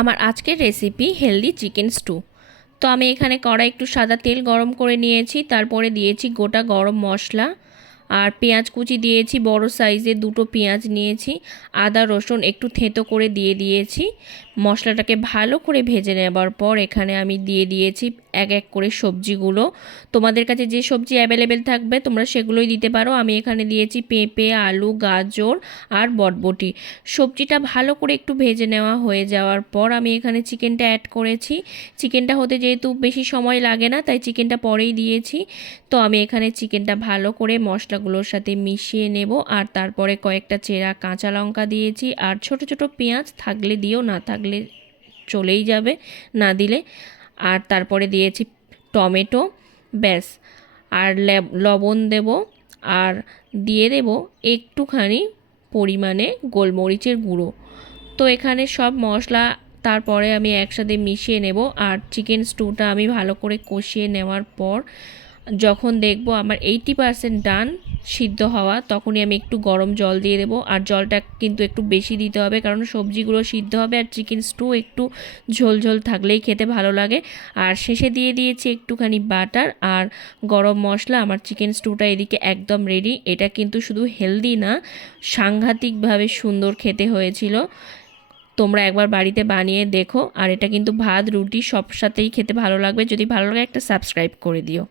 আমার আজকের recipe healthy chicken stew. তো আমি এখানে কড়াই একটু সাদা তেল গরম করে নিয়েছি, তারপরে দিয়েছি গোটা গরম মশলা আর পেঁয়াজ কুচি দিয়েছি, বড় সাইজের দুটো পেঁয়াজ নিয়েছি, আদা রসুন একটু থেঁতো করে দিয়ে দিয়েছি। মশলাটাকে ভালো করে ভেজে নেবার পর এখানে আমি দিয়ে দিয়েছি এক এক করে সবজিগুলো। তোমাদের কাছে যে সবজি অ্যাভেলেবেল থাকবে তোমরা সেগুলোই দিতে পারো। আমি এখানে দিয়েছি পেঁপে, আলু, গাজর আর বটবটি। সবজিটা ভালো করে একটু ভেজে নেওয়া হয়ে যাওয়ার পর আমি এখানে চিকেনটা অ্যাড করেছি। চিকেনটা হতে যেহেতু বেশি সময় লাগে না তাই চিকেনটা পরেই দিয়েছি। তো আমি এখানে চিকেনটা ভালো করে মশলাগুলোর সাথে মিশিয়ে নেব, আর তারপরে কয়েকটা চেরা কাঁচা লঙ্কা দিয়েছি, আর ছোট ছোট পেঁয়াজ থাকলে দিও, না থাকলে চলেই যাবে না দিলে। আর তারপরে দিয়েছি টমেটো, ব্যাস। আর লবণ দেব, আর দিয়ে দেব একটুখানি পরিমাণে গোলমরিচের গুঁড়ো। তো এখানে সব মশলা তারপরে আমি একসাথে মিশিয়ে নেব, আর চিকেন স্টুটা আমি ভালো করে কষিয়ে নেওয়ার পর যখন দেখব আমার 80% ডান সিদ্ধ হওয়া, তখনই আমি একটু গরম জল দিয়ে দেবো। আর জলটা কিন্তু একটু বেশি দিতে হবে, কারণ সবজিগুলো সিদ্ধ হবে আর চিকেন স্টু একটু ঝোল ঝোল থাকলেই খেতে ভালো লাগে। আর শেষে দিয়ে দিয়েছি একটুখানি বাটার আর গরম মশলা। আমার চিকেন স্টুটা এদিকে একদম রেডি। এটা কিন্তু শুধু হেলদি না, সাংঘাতিকভাবে সুন্দর খেতে হয়েছিল। তোমরা একবার বাড়িতে বানিয়ে দেখো, আর এটা কিন্তু ভাত, রুটি সব সাথেই খেতে ভালো লাগবে। যদি ভালো লাগে একটা সাবস্ক্রাইব করে দিও।